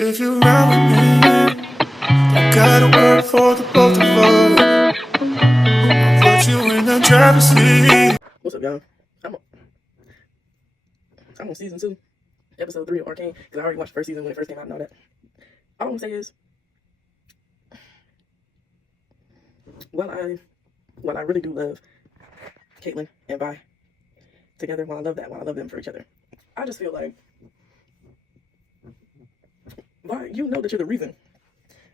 If you ride with me, I gotta work for the both of us. Put you in the driver's seat. What's up, y'all? I'm, I'm on season 2, episode 3 of Arcane, because I already watched the first season when it first came out and all that. All I'm gonna say is, while I really do love Caitlyn and Vi together, while I love them for each other, I just feel like, Vi, you know that you're the reason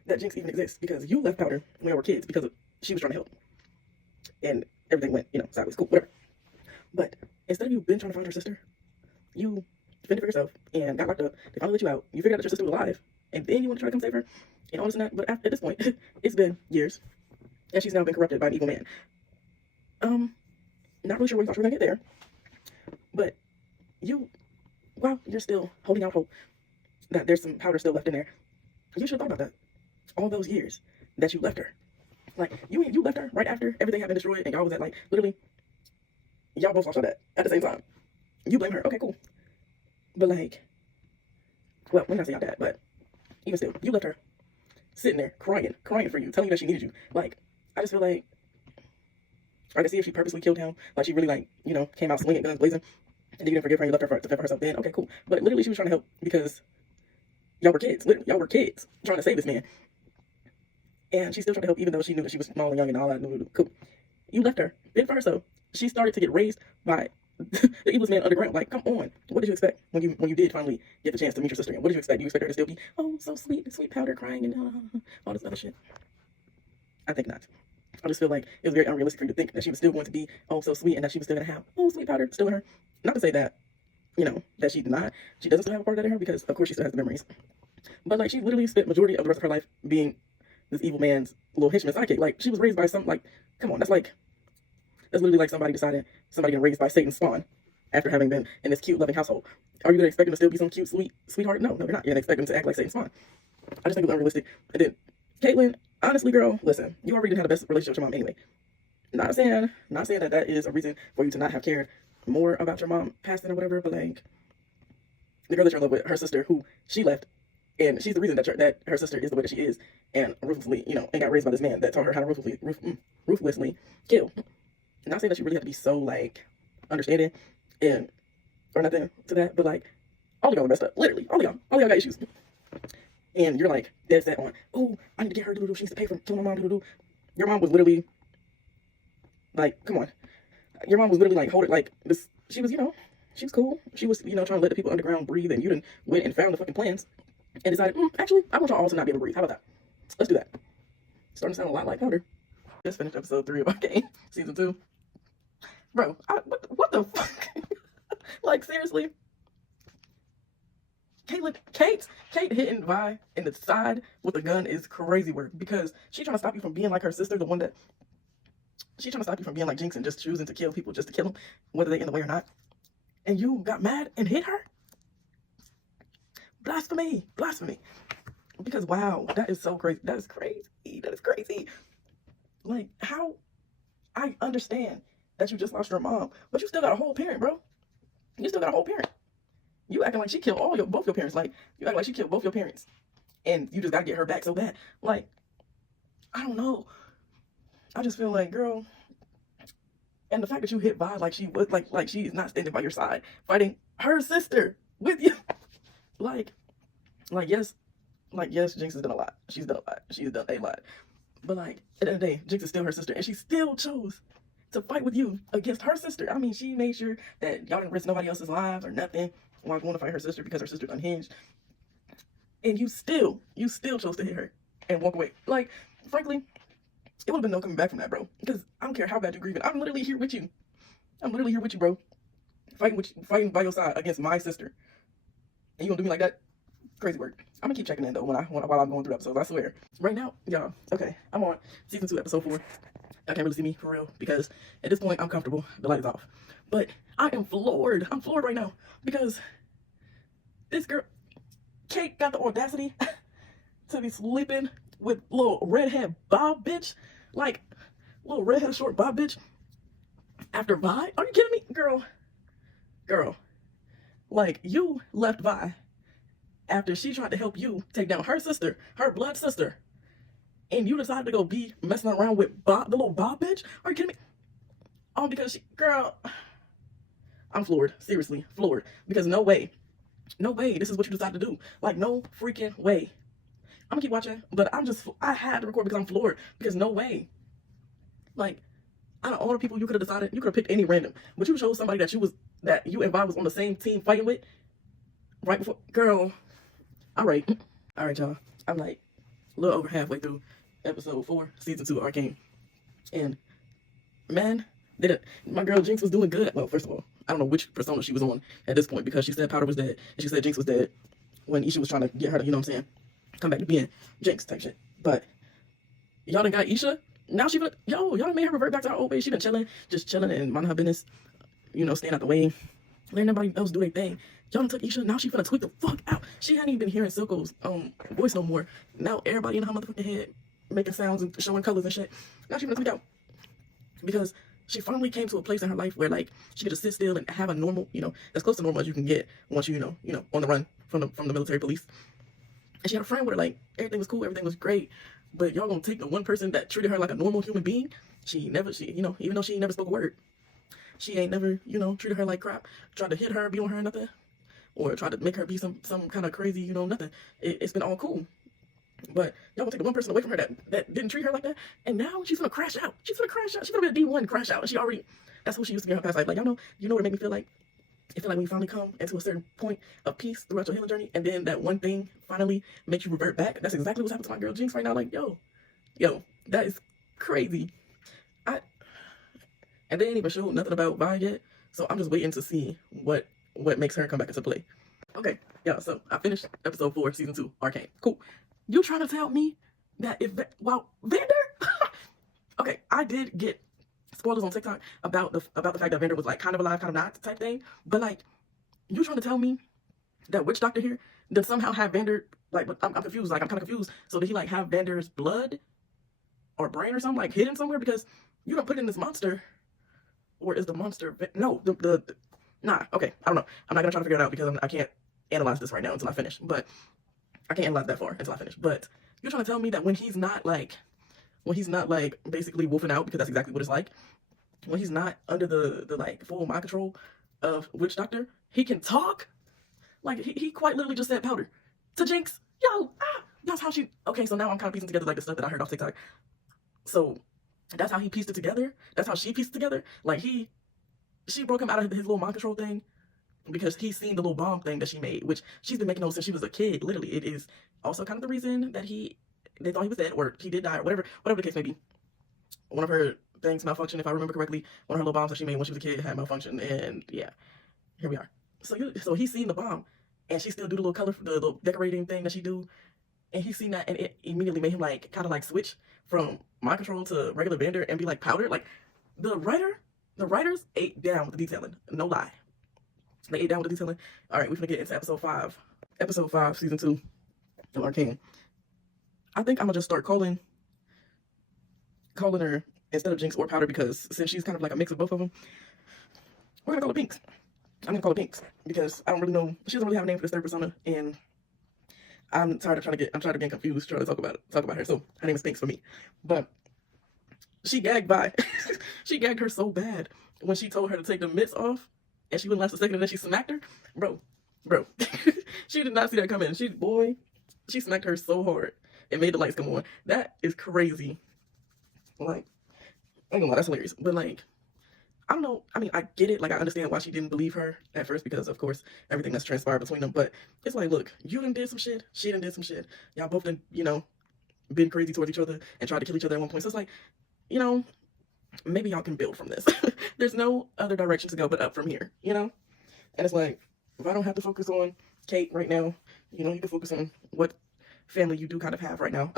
that Jinx even exists, because you left Powder when we were kids because she was trying to help, and everything went, sideways, cool, whatever. But instead of you been trying to find her sister, you defended for yourself and got locked up. They finally let you out. You figured out that your sister was alive, and then you want to try to come save her, and all this and that. But at this point, it's been years, and she's now been corrupted by an evil man. Not really sure where you thought you were gonna get there, but while you're still holding out hope that there's some powder still left in there, you should have thought about that all those years that you left her. Like you left her right after everything had been destroyed, and y'all was at like literally, y'all both lost all that at the same time. You blame her, okay, cool. But like, well, we're not saying that, but even still, you left her sitting there crying for you, telling you that she needed you. Like, I just feel like I can see if she purposely killed him, like she really like, came out swinging, guns blazing, and then you didn't forgive her and you left her to fend for herself. Then okay, cool. But literally, she was trying to help because y'all were kids. Literally, y'all were kids trying to save this man, and she still tried to help even though she knew that she was small and young and all that. Cool. You left her, fend for herself. She started to get raised by the evilest man underground. Like, come on. What did you expect when you did finally get the chance to meet your sister again? What did you expect? You expect her to still be, oh, so sweet Powder crying and all this other shit? I think not. I just feel like it was very unrealistic for you to think that she was still going to be, oh, so sweet, and that she was still going to have, oh, sweet Powder still in her. Not to say that, that she doesn't still have a part of that in her, because of course she still has the memories. But like, she literally spent majority of the rest of her life being this evil man's little henchman sidekick. Like, she was raised by some, like, come on, that's literally like somebody getting raised by Satan's spawn after having been in this cute, loving household. Are you going to expect him to still be some cute, sweetheart? No, you're not. You're going to expect him to act like Satan's spawn. I just think it was unrealistic. And then, Caitlyn, honestly, girl, listen, you already didn't have the best relationship with your mom anyway. Not saying that is a reason for you to not have cared more about your mom passing or whatever, but like, the girl that you're in love with, her sister, who she left, and she's the reason that her sister is the way that she is, and ruthlessly, and got raised by this man that taught her how to ruthlessly kill. Not saying that you really have to be so like understanding and or nothing to that, but like, all of y'all are messed up. Literally, all of y'all got issues. And you're like dead set on, oh, I need to get her, she needs to pay for killing my mom, Your mom was literally like, come on. Your mom was literally like, hold it, like this. She was, she was cool. She was, trying to let the people underground breathe, and you done went and found the fucking plans and decided, actually, I want y'all all to not be able to breathe. How about that? Let's do that. Starting to sound a lot like Powder. Just finished episode 3 of Arcane, season 2. Bro, what the fuck? Like, seriously? Kate hitting Vi in the side with a gun is crazy work, because she's trying to stop you from being like her sister, she's trying to stop you from being like Jinx and just choosing to kill people just to kill them, whether they're in the way or not. And you got mad and hit her? Blasphemy. Because, wow, that is so crazy. That is crazy. Like, how? I understand that you just lost your mom, but you still got a whole parent, bro. You still got a whole parent. You acting like she killed both your parents. Like, you act like she killed both your parents, and you just gotta get her back so bad. Like, I don't know. I just feel like, girl, and the fact that you hit Vi like she was like she is not standing by your side, fighting her sister with you. Like yes, Jinx has done a lot. She's done a lot. But like, at the end of the day, Jinx is still her sister, and she still chose to fight with you against her sister. I mean, she made sure that y'all didn't risk nobody else's lives or nothing while going to fight her sister, because her sister's unhinged. And you still chose to hit her and walk away. Like, frankly, it would have been no coming back from that, bro. Because I don't care how bad you're grieving. I'm literally here with you. Bro. Fighting by your side against my sister. And you gonna do me like that? Crazy work. I'm gonna keep checking in though while I'm going through episodes, I swear. Right now, y'all, okay, I'm on season 2, episode 4. Y'all can't really see me for real, because at this point I'm comfortable. The light is off. But I am floored. I'm floored right now, because this girl, Kate, got the audacity to be sleeping with little redhead Bob bitch. Like, little redhead short Bob bitch. After Vi? Are you kidding me? Girl. Like, you left Vi after she tried to help you take down her sister, her blood sister, and you decided to go be messing around with Bob, the little Bob bitch? Are you kidding me? All because she, girl, I'm floored. Seriously, floored. Because no way, no way this is what you decided to do. Like, no freaking way. I'm gonna keep watching, but I had to record because I'm floored. Because no way. Like, out of all the people you could have decided, you could have picked any random. But you chose somebody that you and Vi was on the same team fighting with right before. Girl, all right. All right, y'all. I'm like a little over halfway through episode 4, season 2, Arcane. And, man, my girl Jinx was doing good. Well, first of all, I don't know which persona she was on at this point because she said Powder was dead and she said Jinx was dead when Isha was trying to get her to, you know what I'm saying, come back to being Jinx type shit. But y'all done got Isha. Now y'all done made her revert back to her old ways. She been just chilling and minding her business, you know, staying out the way, letting nobody else do their thing. Y'all done took Isha. Now she finna tweak the fuck out. She hadn't even been hearing Silco's voice no more. Now everybody in her motherfucking head making sounds and showing colors and shit. Now she finna tweak out because she finally came to a place in her life where, like, she could just sit still and have a normal, you know, as close to normal as you can get once you know, on the run from the military police. And she had a friend where, like, everything was cool, everything was great, but y'all gonna take the one person that treated her like a normal human being? She, you know, even though she never spoke a word, she ain't never, you know, treated her like crap, tried to hit her, beat on her, nothing, or tried to make her be some kind of crazy, you know, nothing. It's been all cool. But y'all gonna take the one person away from her that didn't treat her like that, and now she's gonna crash out. She's gonna crash out. She's gonna be a D1 crash out, and she already, that's who she used to be in her past life. Like, y'all know, you know what it made me feel like? It feel like when you finally come into a certain point of peace throughout your healing journey, and then that one thing finally makes you revert back. That's exactly what's happened to my girl Jinx right now. Like, yo, that is crazy. And they ain't even showed nothing about Vi yet, so I'm just waiting to see what makes her come back into play. Okay, yeah, so I finished episode 4, season 2, Arcane. Cool. You trying to tell me that Vander? Okay, I did get spoilers on TikTok about the fact that Vander was like kind of alive, kind of not type thing. But like, you trying to tell me that witch doctor here did somehow have Vander, like, I'm confused. Like, I'm kind of confused. So did he like have Vander's blood or brain or something like hidden somewhere? Because you don't put it in this monster, or is the monster? No, nah. Okay, I don't know. I'm not gonna try to figure it out because I can't analyze this right now until I finish. But I can't analyze that far until I finish. But you're trying to tell me that when he's not like basically wolfing out, because that's exactly what it's like, when he's not under the like full mind control of Witch Doctor, he can talk? Like, he quite literally just said Powder to Jinx. That's how she, okay, so now I'm kind of piecing together like the stuff that I heard off TikTok. So that's how he pieced it together? That's how she pieced it together? Like, she broke him out of his little mind control thing because he's seen the little bomb thing that she made, which she's been making those since she was a kid. Literally, it is also kind of the reason that they thought he was dead, or he did die, or whatever the case may be. One of her things malfunctioned, if I remember correctly. One of her little bombs that she made when she was a kid had malfunctioned, and yeah, here we are. So he's seen the bomb, and she still do the little color, the little decorating thing that she do, and he's seen that, and it immediately made him like kind of like switch from mind control to regular Vander and be like Powder. Like, the writers ate down with the detailing, no lie. They ate down with the detailing. All right, we're gonna get into episode 5, season 2 of Arcane. I think I'm gonna just start calling her instead of Jinx or Powder, because since she's kind of like a mix of both of them, we're gonna call her Pinks. I'm gonna call her Pinks because I don't really know. She doesn't really have a name for this third persona, and I'm tired of getting confused trying to talk about her. So her name is Pinks for me. But she gagged Vi. She gagged her so bad when she told her to take the mitts off, and she wouldn't last a second, and then she smacked her. Bro. She did not see that coming. She smacked her so hard. It made the lights come on. That is crazy. Like, I don't know, that's hilarious. But like, I don't know. I mean, I get it. Like, I understand why she didn't believe her at first, because of course everything that's transpired between them. But it's like, look, you done did some shit. She done did some shit. Y'all both done, been crazy towards each other and tried to kill each other at one point. So it's like, maybe y'all can build from this. There's no other direction to go but up from here, And it's like, if I don't have to focus on Kate right now, you can focus on what family you do kind of have right now.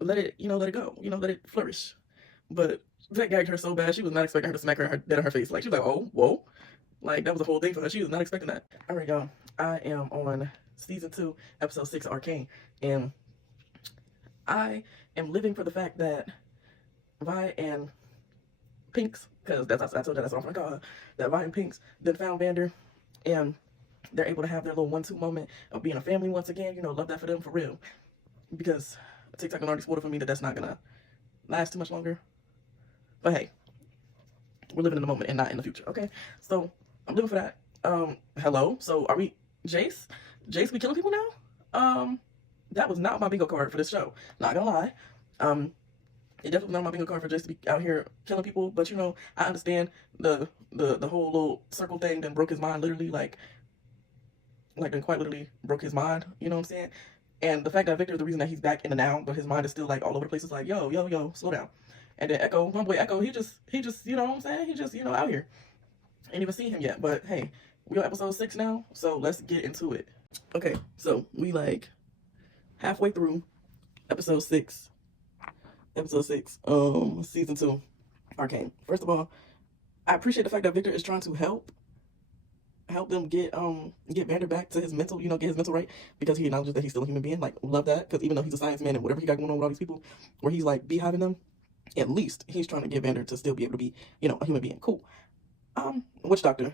Let it go. Let it flourish. But that gagged her so bad, she was not expecting her to smack her dead in her face. Like, she was like, oh, whoa. Like, that was a whole thing for her. She was not expecting that. All right, y'all. I am on season 2, episode 6, Arcane. And I am living for the fact that Vi and Pinks, because I told you that's what I'm gonna call her, that Vi and Pinks then found Vander, and they're able to have their little 1-2 moment of being a family once again. You know, love that for them for real. Because TikTok already spoiled for me that that's not gonna last too much longer. But hey, we're living in the moment and not in the future. Okay, so I'm living for that. Hello. So are we Jace? Jace be killing people now? That was not my bingo card for this show. Not gonna lie. It definitely was not my bingo card for Jace to be out here killing people. But you know, I understand the whole little circle thing that broke his mind. Literally, like then quite literally broke his mind. You know what I'm saying? And the fact that Victor is the reason that he's back in the now, but his mind is still like all over the place. It's like, yo, slow down. And then Echo, my boy Echo, he just, you know what I'm saying? He just, out here. Ain't even seen him yet. But hey, we on episode 6 now, so let's get into it. Okay, so we like halfway through episode 6. Episode 6, season 2, Arcane. First of all, I appreciate the fact that Victor is trying to help them get Vander back to his mental, get his mental right, because he acknowledges that he's still a human being. Like, love that, because even though he's a science man and whatever he got going on with all these people, where he's like beehiving them, at least he's trying to get Vander to still be able to be, a human being. Cool. Witch Doctor,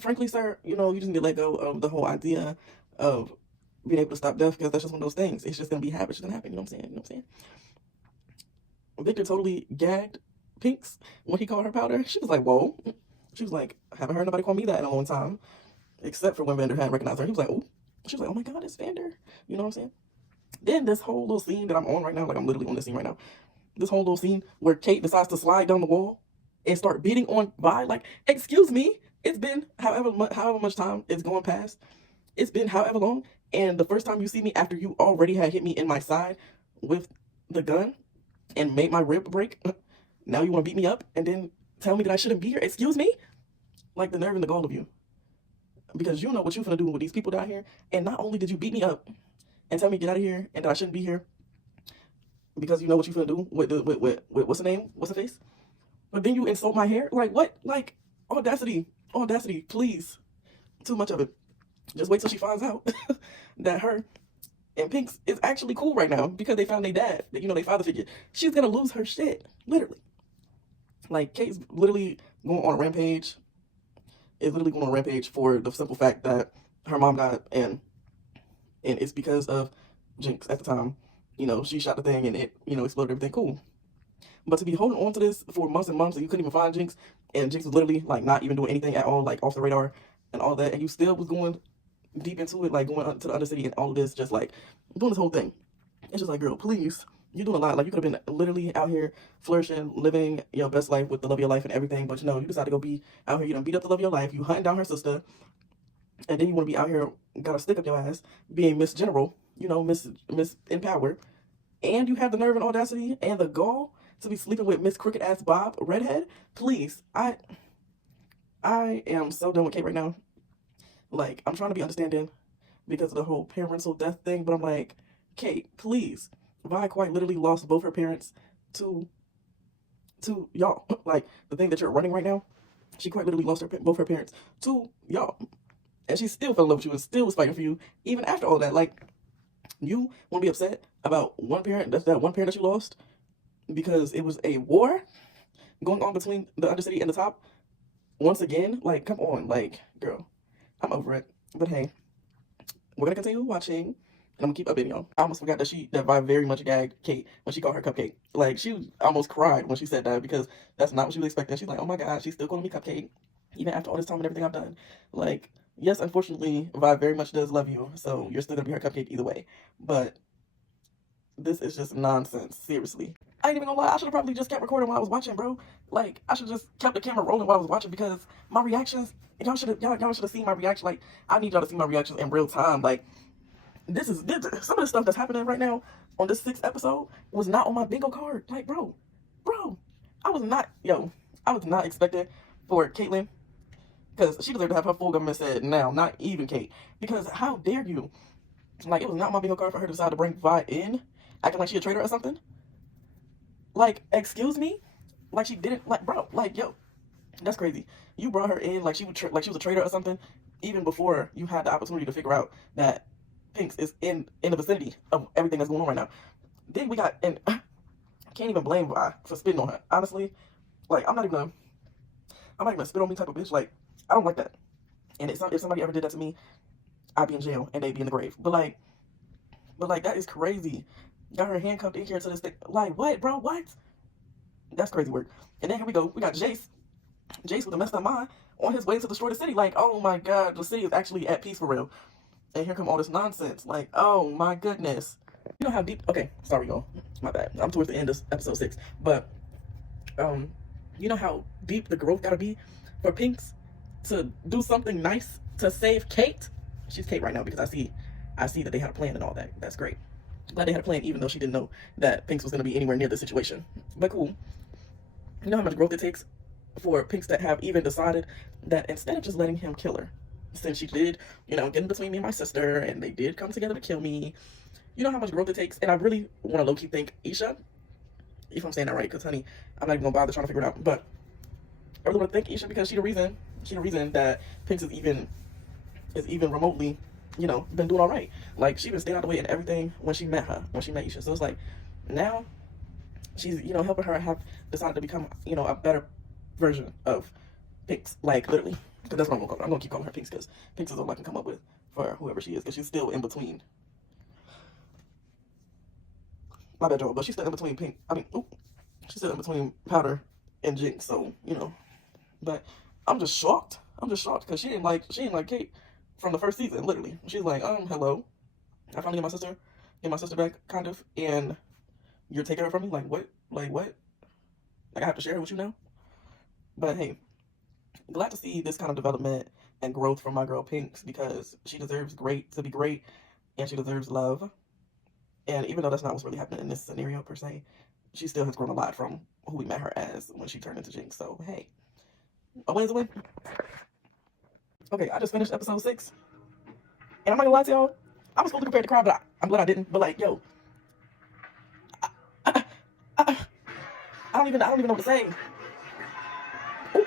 frankly, sir, you just need to let go of the whole idea of being able to stop death, because that's just one of those things. It's just gonna be habit. It's just gonna happen. You know what I'm saying? Victor totally gagged Pinks when he called her powder. She was like, whoa. She was like, I haven't heard nobody call me that in a long time, except for when Vander had recognized her. He was like, oh. She was like, oh my God, it's Vander. You know what I'm saying? Then this whole little scene that I'm on right now, like I'm literally on this scene right now. This whole little scene where Kate decides to slide down the wall and start beating on Vi. Like, excuse me, it's been however much time it's going past. It's been however long. And the first time you see me after you already had hit me in my side with the gun and made my rib break, now you want to beat me up and then tell me that I shouldn't be here? Excuse me? Like, the nerve and the gall of you. Because you know what you're gonna do with these people down here. And not only did you beat me up and tell me get out of here and that I shouldn't be here, because you know what you're gonna do with what's the name? What's the face? But then you insult my hair? Like, what? Like, audacity, please. Too much of it. Just wait till she finds out that her and Pinks is actually cool right now because they found their dad, their father figure. She's gonna lose her shit, literally. Like, Kate's literally going on a rampage. Is literally going on a rampage for the simple fact that her mom died, and it's because of Jinx at the time. She shot the thing and it, exploded everything. Cool. But to be holding on to this for months and months and you couldn't even find Jinx, and Jinx was literally like not even doing anything at all, like off the radar and all that, and you still was going deep into it, like going to the Undercity and all of this, just like doing this whole thing. It's just like, girl, please, you're doing a lot. Like, you could have been literally out here flourishing, living your best life with the love of your life and everything, but you decided to go be out here, you done beat up the love of your life, you hunting down her sister, and then you want to be out here, got a stick up your ass, being Miss General, Miss in power, and you have the nerve and audacity and the gall to be sleeping with Miss Crooked Ass Bob, redhead. Please, I am so done with Kate right now. Like, I'm trying to be understanding because of the whole parental death thing, but I'm like, Kate, please. Vi quite literally lost both her parents to y'all. Like, the thing that you're running right now, she quite literally lost both her parents to y'all. And she still fell in love with you and still was fighting for you, even after all that. Like, you want to be upset about one parent, that one parent that you lost, because it was a war going on between the Undercity and the top? Once again? Like, come on. Like, girl, I'm over it. But hey, we're going to continue watching. And I'm gonna keep updating y'all. I almost forgot that Vi very much gagged Kate when she called her Cupcake. Like, she almost cried when she said that, because that's not what she was expecting. She's like, oh my God, she's still calling me Cupcake, even after all this time and everything I've done. Like, yes, unfortunately, Vi very much does love you, so you're still gonna be her Cupcake either way. But this is just nonsense, seriously. I ain't even gonna lie, I should have probably just kept recording while I was watching, bro. Like, I should just kept the camera rolling while I was watching, because my reactions, y'all should have seen my reaction. Like, I need y'all to see my reactions in real time. Like, this some of the stuff that's happening right now on this 6th episode was not on my bingo card. Like, bro, I was not expecting for Caitlyn, because she deserved to have her full government said now, not even Kate, because how dare you? Like, it was not my bingo card for her to decide to bring Vi in, acting like she a traitor or something. Like, excuse me? Like, she didn't, like, bro, like, yo, that's crazy. You brought her in like she was a traitor or something, even before you had the opportunity to figure out that Pinks is in the vicinity of everything that's going on right now. Then we got, and I can't even blame Vi for spitting on her. Honestly, like, I'm not even a spit on me type of bitch. Like, I don't like that. And if somebody ever did that to me, I'd be in jail and they'd be in the grave. But like that is crazy. Got her handcuffed in here to this thing. Like what, bro? What? That's crazy work. And then here we go. We got Jace. Jace with a messed up mind on his way to destroy the city. Like, oh my god, the city is actually at peace for real. And here come all this nonsense. Like, oh my goodness. You know how deep? Okay, sorry y'all. My bad. I'm towards the end of episode 6, but you know how deep the growth gotta be for Pinks to do something nice to save Kate. She's Kate right now because I see that they had a plan and all that. That's great. Glad they had a plan, even though she didn't know that Pinks was gonna be anywhere near the situation. But cool. You know how much growth it takes for Pinks to have even decided that instead of just letting him kill her, since she did, get in between me and my sister, and they did come together to kill me. You know how much growth it takes, and I really want to low-key thank Isha, if I'm saying that right, because honey, I'm not even gonna bother trying to figure it out. But I really want to thank Isha because she the reason that Pinks is even remotely, been doing all right. Like she been staying out the way and everything when she met Isha. So it's like now she's helping her have decided to become a better version of Pinks, like literally. Because that's what I'm gonna call her. I'm gonna keep calling her Pinks because Pinks is all I can come up with for whoever she is, because she's still in between. My bad, y'all, but she's still in between she's still in between Powder and Jinx. So but I'm just shocked. Because she didn't like Kate from the first season. Literally, she's like, hello, I finally get my sister back, kind of, and you're taking her from me. Like what? Like I have to share her with you now. But hey, glad to see this kind of development and growth from my girl Pinks, because she deserves to be great, and she deserves love. And even though that's not what's really happening in this scenario per se, she still has grown a lot from who we met her as when she turned into Jinx. So hey, a win's a win. Okay, I just finished episode 6, and I'm not gonna lie to y'all, I was supposed to compare the crowd, but I'm glad I didn't. But like, yo, I, I, I don't even know what to say. Ooh.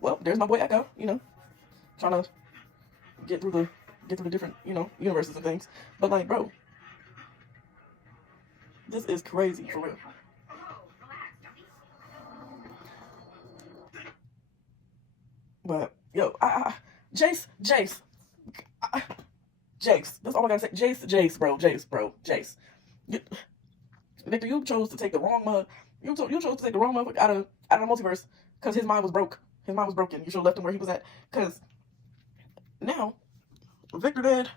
Well, there's my boy Echo, trying to get through the different, universes and things. But like, bro, this is crazy for real. But yo, Jace, Jace. That's all I gotta say. Jace, bro. Victor, you chose to take the wrong mug. You chose to take the wrong motherfucker out of the multiverse because his mind was broke. His mind was broken. You should have left him where he was at. Because now Victor dead,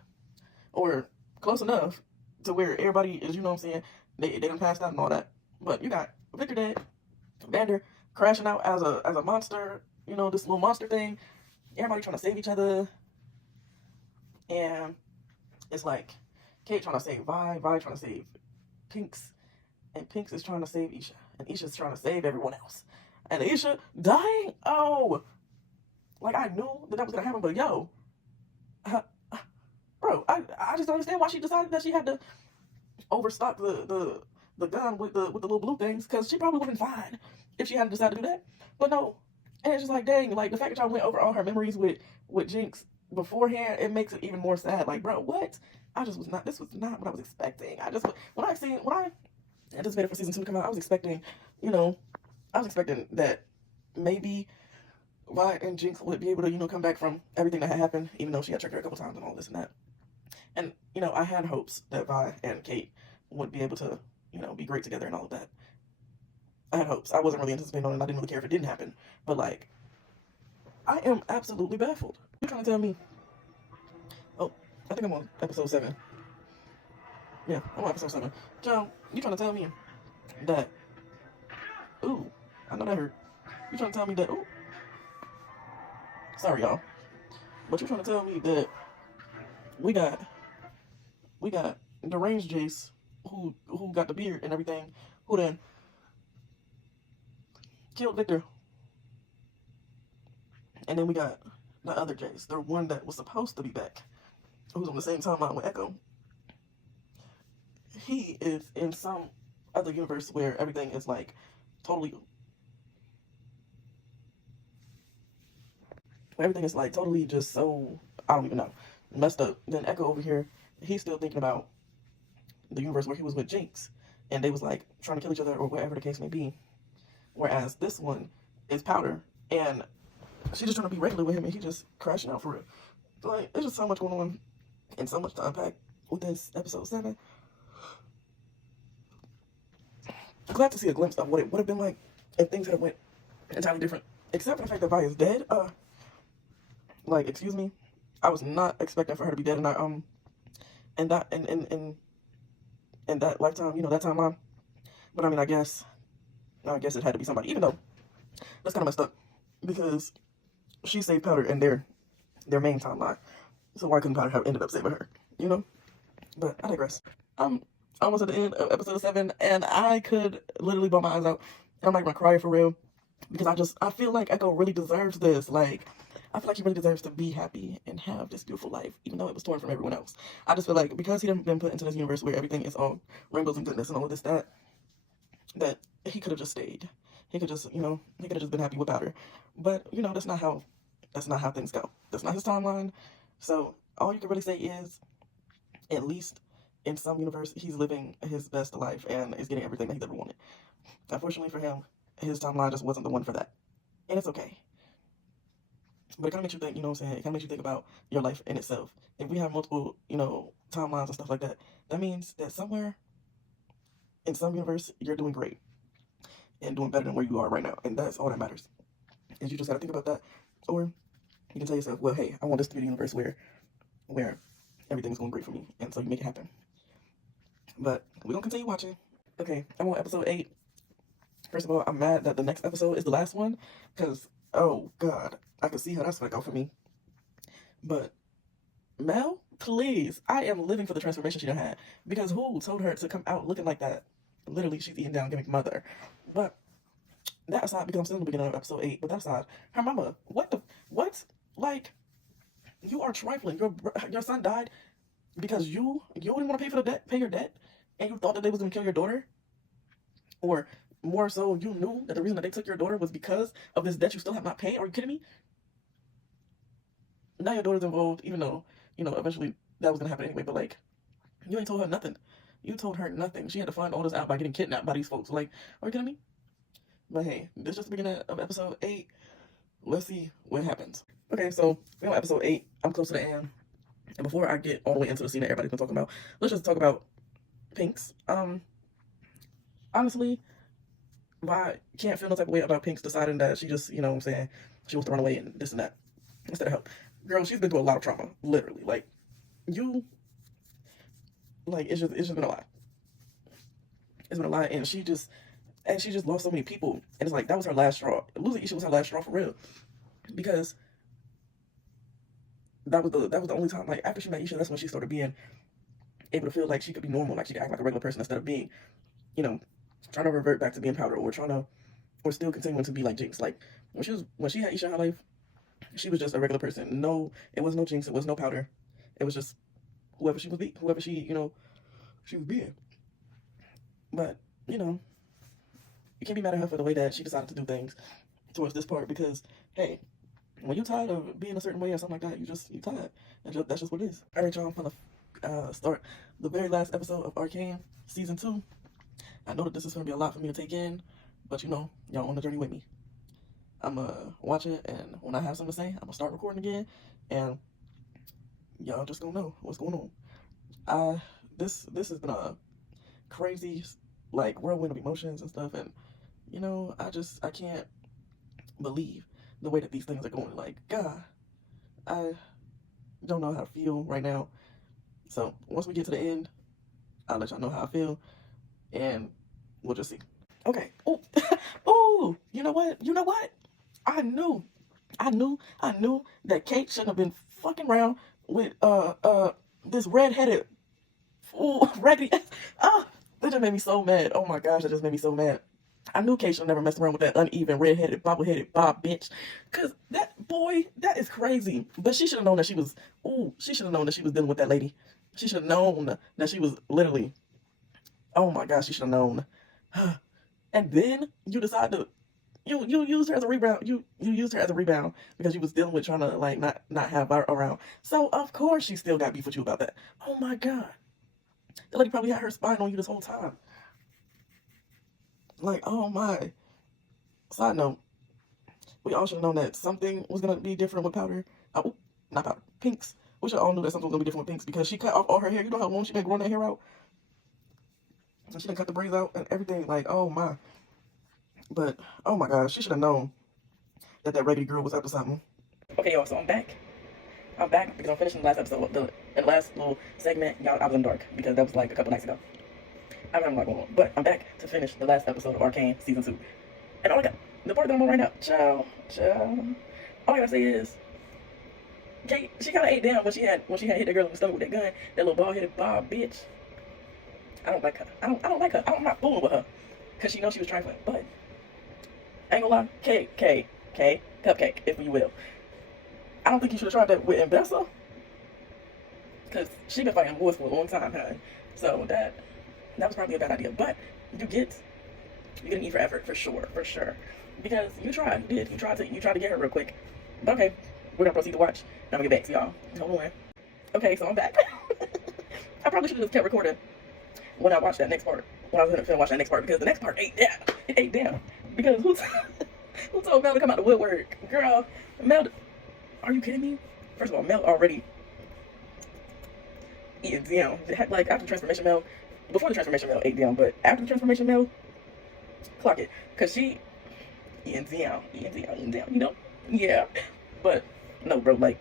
or close enough to where everybody is, you know what I'm saying, they done passed out and all that. But you got Victor dead, Vander crashing out as a monster, this little monster thing. Everybody trying to save each other. And it's like Kate trying to save Vi trying to save Pinks, and Pinks is trying to save Isha, and Isha's trying to save everyone else. And Isha dying? Oh, like I knew that was gonna happen, but yo, bro, I just don't understand why she decided that she had to overstock the gun with the little blue things, because she probably would have been fine if she hadn't decided to do that. But no, and it's just like, dang, like the fact that y'all went over all her memories with Jinx beforehand, it makes it even more sad. Like, bro, what? This was not what I was expecting. When I anticipated for season 2 to come out, I was expecting that maybe Vi and Jinx would be able to, come back from everything that had happened, even though she had tricked her a couple times and all this and that. And, I had hopes that Vi and Kate would be able to, be great together and all of that. I had hopes. I wasn't really anticipating on it. I didn't really care if it didn't happen. But, like, I am absolutely baffled. You're trying to tell me... Oh, I think I'm on episode 7. Yeah, I'm on episode 7. Joe, you trying to tell me that... Ooh, I know that hurt. You trying to tell me that... Ooh. Sorry, y'all. But you're trying to tell me that we got deranged Jace, who got the beard and everything, who then killed Victor. And then we got the other Jace, the one that was supposed to be back, who's on the same timeline with Echo. He is in some other universe where everything is like totally just so, I don't even know, messed up. Then Echo over here, he's still thinking about the universe where he was with Jinx, and they was like trying to kill each other or whatever the case may be. Whereas this one is Powder, and she's just trying to be regular with him, and he just crashing out for real. Like, there's just so much going on and so much to unpack with this episode 7. I'm glad to see a glimpse of what it would have been like if things had went entirely different. Except for the fact that Vi is dead. Like, excuse me, I was not expecting for her to be dead in that in that lifetime, that timeline. But I mean, I guess it had to be somebody. Even though that's kind of messed up because she saved Powder in their main timeline. So why couldn't Powder have ended up saving her? You know? But I digress. I'm almost at the end of episode 7, and I could literally bawl my eyes out. I'm not gonna cry for real because I feel like Echo really deserves this. Like, I feel like he really deserves to be happy and have this beautiful life, even though it was torn from everyone else. I just feel like because he didn't been put into this universe where everything is all rainbows and goodness and all of this, that he could have just stayed. He could just, he could have just been happy with Powder. But, that's not how things go. That's not his timeline. So all you can really say is, at least in some universe, he's living his best life and is getting everything that he's ever wanted. Unfortunately for him, his timeline just wasn't the one for that. And it's okay. But it kind of makes you think, It kind of makes you think about your life in itself. If we have multiple, timelines and stuff like that, that means that somewhere in some universe, you're doing great and doing better than where you are right now. And that's all that matters. And you just got to think about that. Or you can tell yourself, well, hey, I want this to be the universe where everything's going great for me. And so you make it happen. But we're going to continue watching. Okay, I'm on episode 8. First of all, I'm mad that the next episode is the last one. Because, oh, God, I can see how that's going to go for me. But Mel, please, I am living for the transformation she done had. Because who told her to come out looking like that? Literally, she's eating down giving mother. But that aside, because I'm still in the beginning of episode 8, but that aside, her mama, what? Like, you are trifling. Your son died because you didn't want to pay your debt, and you thought that they was going to kill your daughter? Or more so, you knew that the reason that they took your daughter was because of this debt you still have not paid? Are you kidding me? Now your daughter's involved, even though, eventually that was going to happen anyway, but like, you ain't told her nothing. You told her nothing. She had to find all this out by getting kidnapped by these folks. Like, are you kidding me? But hey, this is just the beginning of episode 8. Let's see what happens. Okay, so we're on episode 8. I'm close to the end. And before I get all the way into the scene that everybody's been talking about, let's just talk about Pinks. Honestly, I can't feel no type of way about Pinks deciding that she just, she wants to run away and this and that instead of help. Girl, she's been through a lot of trauma, literally. Like, it's just been a lot. It's been a lot, and she just lost so many people, and it's like that was her last straw. Losing Isha was her last straw for real, because that was the only time. Like, after she met Isha, that's when she started being able to feel like she could be normal, like she could act like a regular person instead of being, trying to revert back to being Powder or still continuing to be like Jinx. Like when she had Isha in her life, she was just a regular person. No, it was no Jinx, it was no Powder. It was just whoever she was she was being. But you can't be mad at her for the way that she decided to do things towards this part, because hey, when you're tired of being a certain way or something like that, you're tired. That's just what it is. Alright, y'all, I'm gonna start the very last episode of Arcane season 2. I know that this is gonna be a lot for me to take in, but y'all on the journey with me. I'm gonna watch it, and when I have something to say, I'm gonna start recording again, and y'all just gonna know what's going on. This has been a crazy, like, whirlwind of emotions and stuff, and I can't believe the way that these things are going. Like, God, I don't know how to feel right now. So once we get to the end, I'll let y'all know how I feel, and we'll just see. Okay. Oh, oh, you know what? I knew that Kate shouldn't have been fucking around with this redheaded raggedy. That just made me so mad. Oh my gosh, that just made me so mad. I knew Kate should never messed around with that uneven, redheaded, bobble-headed Bob bitch. Cause that is crazy. But she should have known that she was dealing with that lady. She should have known that she was literally, oh my gosh, she should have known. And then you decide to, you used her as a rebound. You used her as a rebound because you was dealing with trying to, like, not have her around. So of course she still got beef with you about that. Oh my God. The lady probably had her spying on you this whole time. Like, oh my. Side note, we all should have known that something was going to be different with Powder. Oh, not Powder. Pinks. We should all knew that something was gonna be different with Pinks because she cut off all her hair. You know how long she been growing that hair out? So she done cut the braids out and everything. Like, oh my. But, oh my gosh, she should have known that that raggedy girl was up to something. Okay, y'all, so I'm back. I'm back because I'm finishing the last episode. The last little segment, y'all, I was in the dark because that was like a couple nights ago. I don't have a lot going on. But I'm back to finish the last episode of Arcane Season 2. And all I got, the part that I'm on right now, ciao. All I gotta say is, Kate, she kind of ate down when she had hit that girl in the stomach with that gun, that little bald-headed Bob bitch. I don't like her. I don't like her. I'm not fooling with her. Because she knows she was trying for it. But, I ain't gonna lie, Cupcake, if you will. I don't think you should have tried that with Ambessa. Because she been fighting wars for a long time, huh? So that was probably a bad idea. But you're gonna eat for effort, for sure. Because you tried, you did. You tried to get her real quick. But okay, we're gonna proceed to watch. Now I'm gonna get back to y'all. Hold on. Okay, so I'm back. I probably should have just kept recording when I watched that next part. When I was gonna watch that next part, because the next part ate down. It ate down. Because who told Mel to come out the woodwork? Girl, Mel, are you kidding me? First of all, Mel already eating down. Like after the transformation, Mel, before the transformation, Mel ate down, but after the transformation, Mel, clock it, cause she eating down, you know? Yeah, but no, bro, like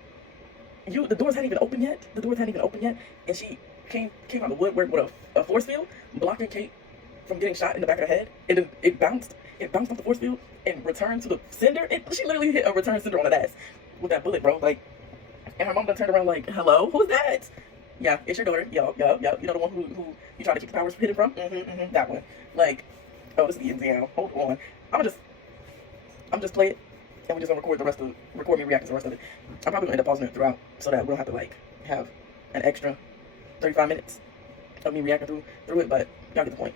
the doors hadn't even opened yet. And she came out the woodwork with a force field, blocking Kate from getting shot in the back of the head, and then it bounced off the force field and returned to the sender. She literally hit a return sender on that ass with that bullet, bro. Like, and her mom done turned around like, hello, who's that? Yeah, it's your daughter. Yo. You know the one who you try to keep the powers hidden from? That one. Like, oh, this is the Indiana. Hold on. I'm just play it, and we just gonna record me reacting to the rest of it. I'm probably gonna end up pausing it throughout so that we don't have to like have an extra 35 minutes of me reacting through it, but y'all get the point.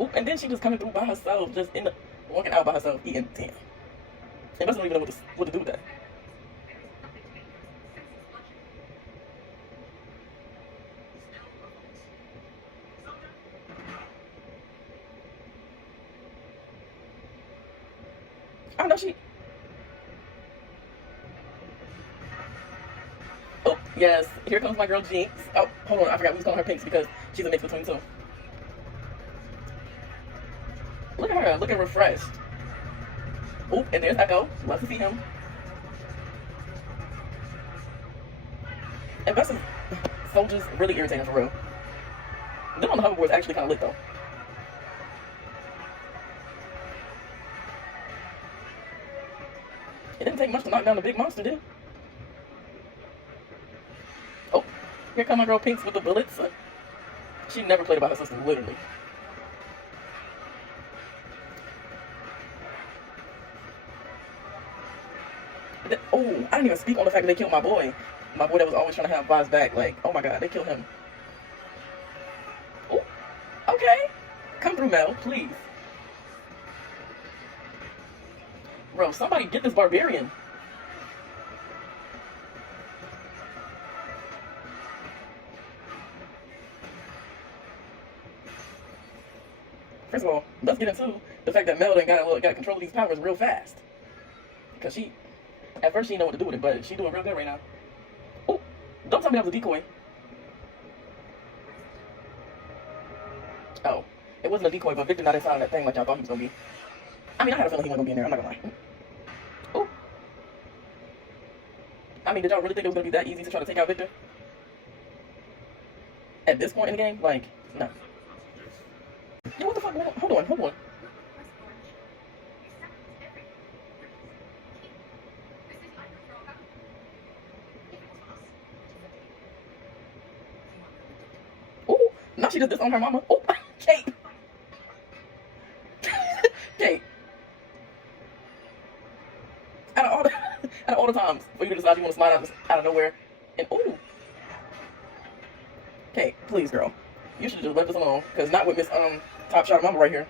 Oop, and then she just coming through by herself, just walking out by herself, eating. Damn. And doesn't even know what to do with that. I know she. Oh, yes. Here comes my girl Jinx. Oh, hold on. I forgot we was calling her Pinks because she's a mix between two. Look at her, looking refreshed. Oop, and there's Echo. Love to see him. And Vesta's soldiers really irritating for real. Them on the hoverboard's actually kind of lit though. It didn't take much to knock down the big monster, did it? Oh, here come my girl Pinks with the bullets. She never played about her sister, literally. Oh, I didn't even speak on the fact that they killed my boy. My boy that was always trying to have Vaz back. Like, oh my god, they killed him. Oh, okay. Come through, Mel, please. Bro, somebody get this barbarian. First of all, let's get into the fact that Mel done got control of these powers real fast. Because at first she didn't know what to do with it, but she's doing real good right now. Oh, don't tell me that was a decoy. Oh, it wasn't a decoy, but Victor not inside of that thing like y'all thought he was going to be. I mean, I had a feeling he wasn't going to be in there, I'm not going to lie. Oh. I mean, did y'all really think it was going to be that easy to try to take out Victor? At this point in the game? Like, no. Yo, what the fuck? Hold on. Oh, now she just disowned her mama. Oh, Kate. Kate. Out of all the times for you to decide you want to slide out of nowhere, and ooh. Kate, please, girl. You should just let this alone, cause not with Miss Top Shot Mama right here.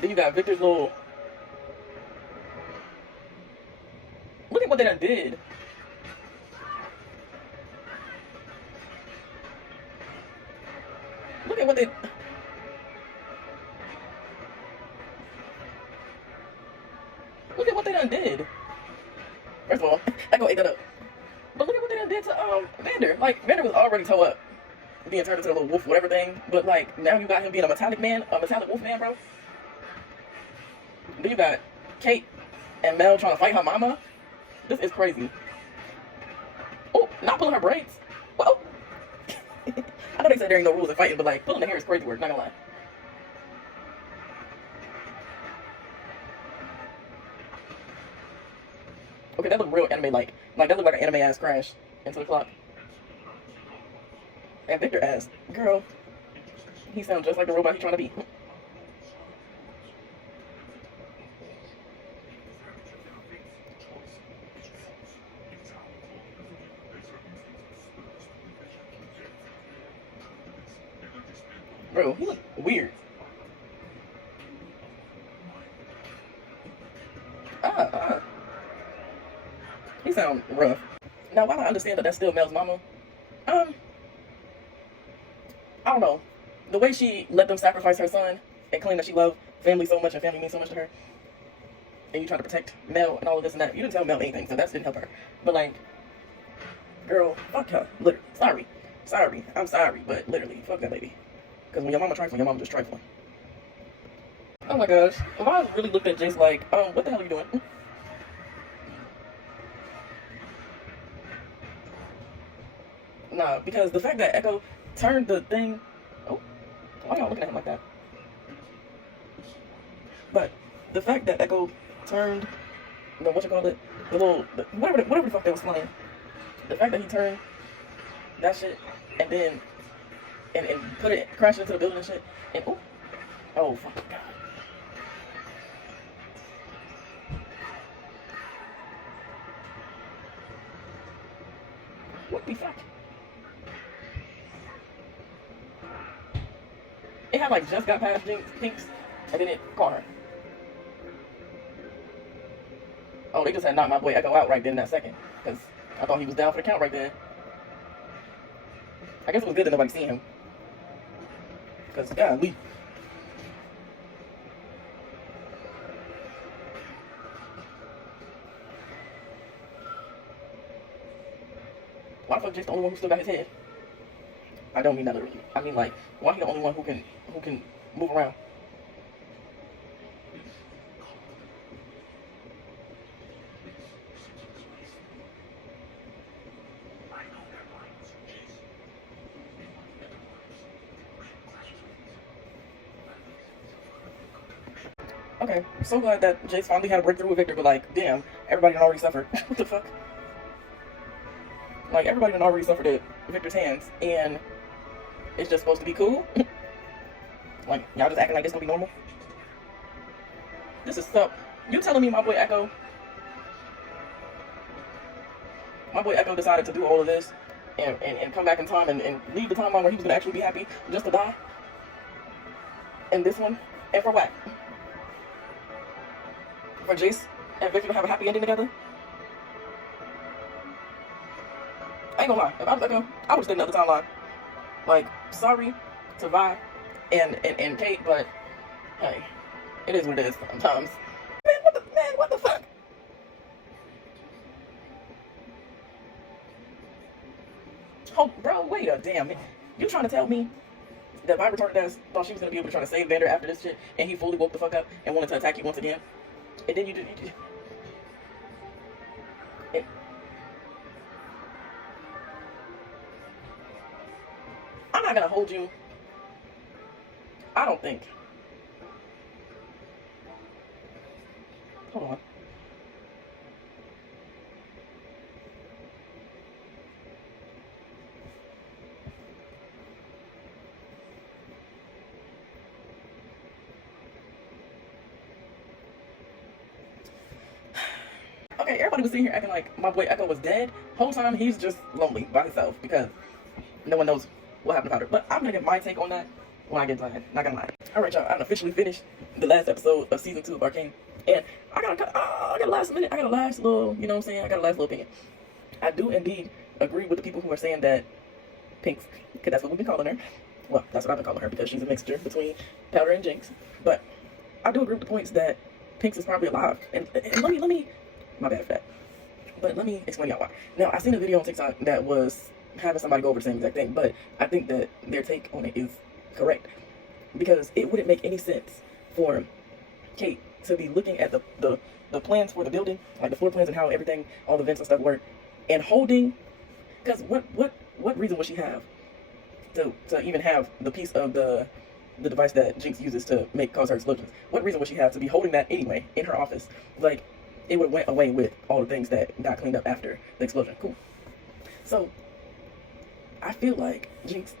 Then you got Victor's little. Look at what they done did. Look at what they. Look at what they done did. Echo ate that up. But look at what they done did to Vander. Like, Vander was already toe up, being turned into a little wolf, whatever thing. But like, now you got him being a metallic man, a metallic wolf man, bro. Then you got Kate and Mel trying to fight her mama. This is crazy. Oh, not pulling her braids. Whoa. I know they said there ain't no rules in fighting, but like, pulling the hair is crazy work, not gonna lie. Okay, that looked real anime-like. Like, that looked like an anime-ass crash into the clock. And Victor asked, girl, he sounds just like the robot he's trying to be. Bro, he look weird. He sound rough. Now, while I understand that that's still Mel's mama, I don't know. The way she let them sacrifice her son and claim that she loved family so much and family means so much to her, and you try to protect Mel and all of this and that. You didn't tell Mel anything, so that didn't help her. But like, girl, fuck her. Literally. Sorry. I'm sorry, but literally, fuck that lady. Because when your mama trifling, your mama just trifling. Oh my gosh. If I really looked at Jace like, what the hell are you doing? Nah, because the fact that Echo turned the thing... Oh, why y'all looking at him like that? But the fact that Echo turned the, whatever the fuck they was flying. The fact that he turned that shit and then and put it, crashed into the building and shit, and oh fucking god. What the fuck? It had like just got past Pinks, and then it caught her. Oh, they just had knocked my boy Echo out right then in that second, because I thought he was down for the count right then. I guess it was good that nobody seen him. Because, golly. Why the fuck Jake's the only one who still got his head? I don't mean that literally. I mean like, why he the only one who can move around? Okay, so glad that Jace finally had a breakthrough with Victor, but like, damn, everybody done already suffered. What the fuck? Like, everybody done already suffered at Victor's hands, and it's just supposed to be cool? Like, y'all just acting like it's gonna be normal? This is so... You telling me my boy Echo decided to do all of this and come back in time and leave the timeline where he was gonna actually be happy just to die? And this one? And for what? For Jace and Victor to have a happy ending together? I ain't gonna lie. If I was Echo, I would've stayed in the other timeline. Like, sorry to Vi and Kate, but hey, it is what it is sometimes. Man, what the fuck? Oh, bro, wait a damn minute. You trying to tell me that my retarded ass thought she was gonna be able to try to save Vander after this shit, and he fully woke the fuck up and wanted to attack you once again? And then you did. I'm not gonna hold you. I don't think. Hold on. Okay, everybody was sitting here acting like my boy Echo was dead. Whole time he's just lonely by himself because no one knows what happened to Powder. But I'm gonna get my take on that when I get done. Not gonna lie. Alright, y'all, I officially finished the last episode of season 2 of Arcane. And I got a last little, you know what I'm saying? I got a last little opinion. I do indeed agree with the people who are saying that Pinks, because that's what we've been calling her. Well, that's what I've been calling her because she's a mixture between Powder and Jinx. But I do agree with the points that Pinks is probably alive. And let me, my bad for that. But let me explain y'all why. Now, I seen a video on TikTok that was having somebody go over the same exact thing, but I think that their take on it is correct. Because it wouldn't make any sense for Kate to be looking at the plans for the building, like the floor plans and how everything, all the vents and stuff work, and holding, because what reason would she have to even have the piece of the device that Jinx uses to cause her explosions? What reason would she have to be holding that anyway in her office? Like, it would have went away with all the things that got cleaned up after the explosion. Cool. So, I feel like Pinks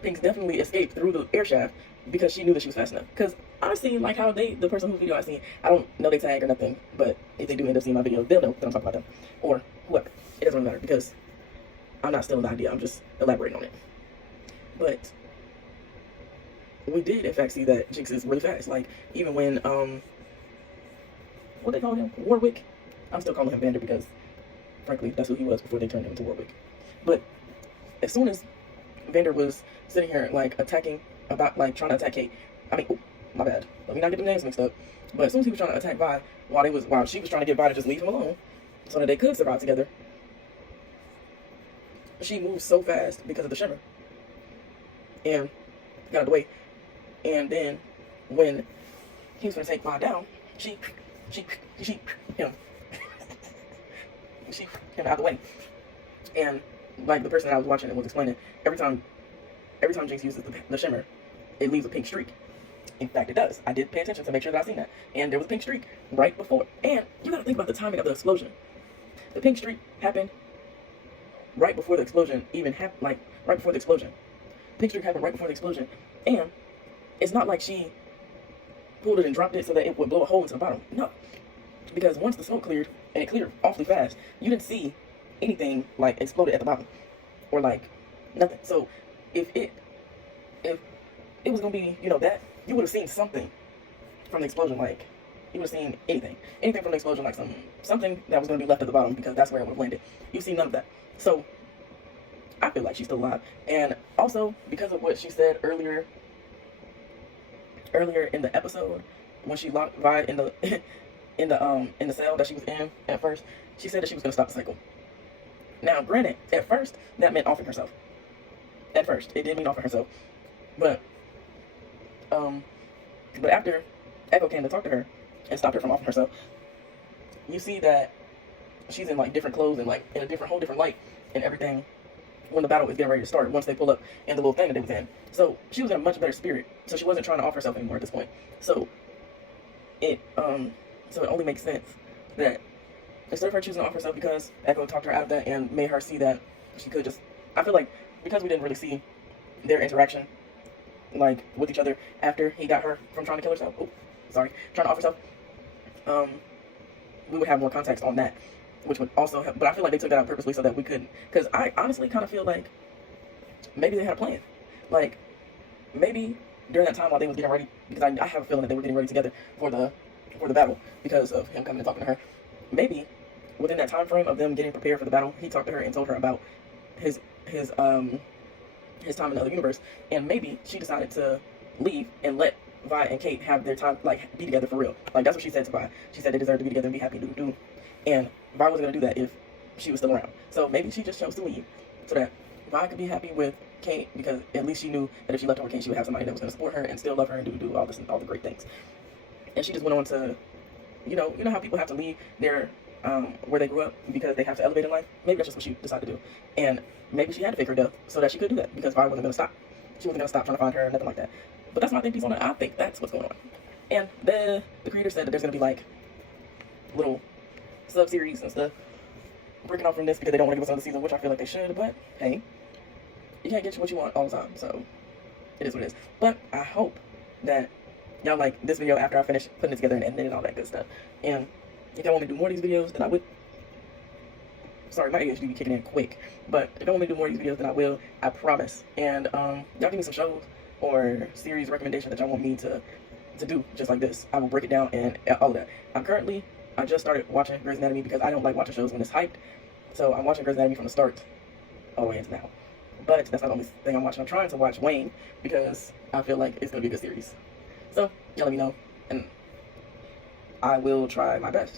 definitely escaped through the air shaft because she knew that she was fast enough. Because I seen like how the person whose video I seen, I don't know they tag or nothing, but if they do end up seeing my video, they'll know that I'm talking about them. Or whoever. It doesn't really matter because I'm not stealing the idea, I'm just elaborating on it. But we did in fact see that Jinx is really fast. Like, even when what they call him? Warwick? I'm still calling him Vander because frankly that's who he was before they turned him into Warwick. But as soon as Vander was sitting here like attacking, about like trying to attack Kate, I mean, oh, my bad, let me not get the names mixed up. But as soon as he was trying to attack Vi, while she was trying to get Vi to just leave him alone so that they could survive together, she moved so fast because of the shimmer and got out of the way. And then when he was going to take Vi down, she him out of the way. And like the person that I was watching it was explaining, every time Jinx uses the shimmer, it leaves a pink streak. In fact, it does. I did pay attention to make sure that I seen that. And there was a pink streak right before. And you gotta think about the timing of the explosion. The pink streak happened right before the explosion even happened, like right before the explosion. Pink streak happened right before the explosion. And it's not like she pulled it and dropped it so that it would blow a hole into the bottom. No. Because once the smoke cleared, and it cleared awfully fast, you didn't see anything like exploded at the bottom. Or like nothing. So if it was gonna be, that, you would have seen something from the explosion. Like, you would have seen anything from the explosion, like something that was gonna be left at the bottom, because that's where it would have landed. You've seen none of that. So I feel like she's still alive. And also because of what she said earlier in the episode, when she locked Vi in the in the cell that she was in at first, she said that she was gonna stop the cycle. Now, granted, at first that meant offing herself. At first, it did mean offing herself, but after Echo came to talk to her and stopped her from offing herself, you see that she's in like different clothes and like in a whole different light and everything when the battle is getting ready to start, once they pull up in the little thing that they was in. So she was in a much better spirit, so she wasn't trying to off herself anymore at this point. So it only makes sense that instead of her choosing to off herself because Echo talked her out of that and made her see that she could just, I feel like because we didn't really see their interaction like with each other after he got her from trying to kill herself, trying to off herself, we would have more context on that, which would also help. But I feel like they took that out purposely so that we couldn't, because I honestly kind of feel like maybe they had a plan. Like, maybe during that time while they was getting ready, because I have a feeling that they were getting ready together for the battle because of him coming and talking to her. Maybe within that time frame of them getting prepared for the battle, he talked to her and told her about his time in the other universe, and maybe she decided to leave and let Vi and Kate have their time, like, be together for real. Like, that's what she said to Vi. She said they deserve to be together and be happy, and Vi wasn't gonna do that if she was still around. So maybe she just chose to leave so that Vi could be happy with Kate, because at least she knew that if she left her with Kate, she would have somebody that was gonna support her and still love her and do all this and all the great things. And she just went on to, you know how people have to leave their where they grew up because they have to elevate in life. Maybe that's just what she decided to do, and maybe she had to fake her death so that she could do that, because Vi wasn't gonna stop. She wasn't gonna stop trying to find her or nothing like that. But that's my think piece on it. I think that's what's going on. And the creator said that there's gonna be like little sub series and stuff breaking off from this because they don't want to give us another season, which I feel like they should. But hey, you can't get what you want all the time, so it is what it is. But I hope that y'all like this video after I finish putting it together and editing and all that good stuff. And if y'all want me to do more of these videos, then I would. Sorry, my ADHD be kicking in quick. But if y'all want me to do more of these videos, then I will. I promise. And y'all give me some shows or series recommendations that y'all want me to do, just like this. I will break it down and all of that. I just started watching Grey's Anatomy because I don't like watching shows when it's hyped. So I'm watching Grey's Anatomy from the start all the way into now. But that's not the only thing I'm watching. I'm trying to watch Wayne because I feel like it's going to be a good series. So y'all let me know, and I will try my best.